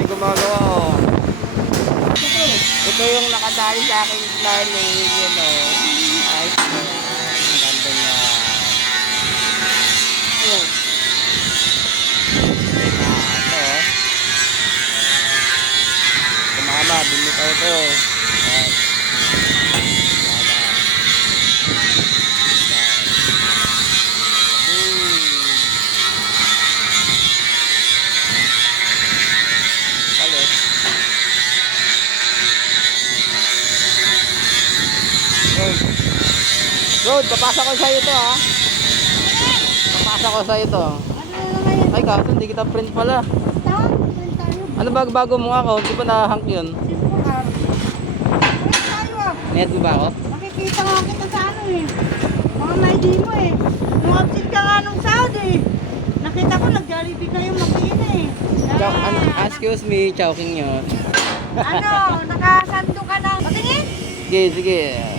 dami gumagawa oh. Ito yung nakadali sa aking planning, yun oh. Ayos na yan. Ang ganda niya. Oh. Ito oh. Tumama, bumitaw ito. Ayan. Rod, papasa ko sa'yo ito ha. Papasa ko sa'yo ito. Ay kaso, hindi kita print pala. Ano bago mo nga ako? Di ba na-hang yun? Net mo ba ako? Makikita nga kita sa ano eh. Mga may di mo eh. Nung absent ka nga nung Saudi. Nakita ko nag-Jollibee kayo mag-ina eh. Excuse me, chowking yun. Ano, nakasando ka na. Patingin? Sige, sige.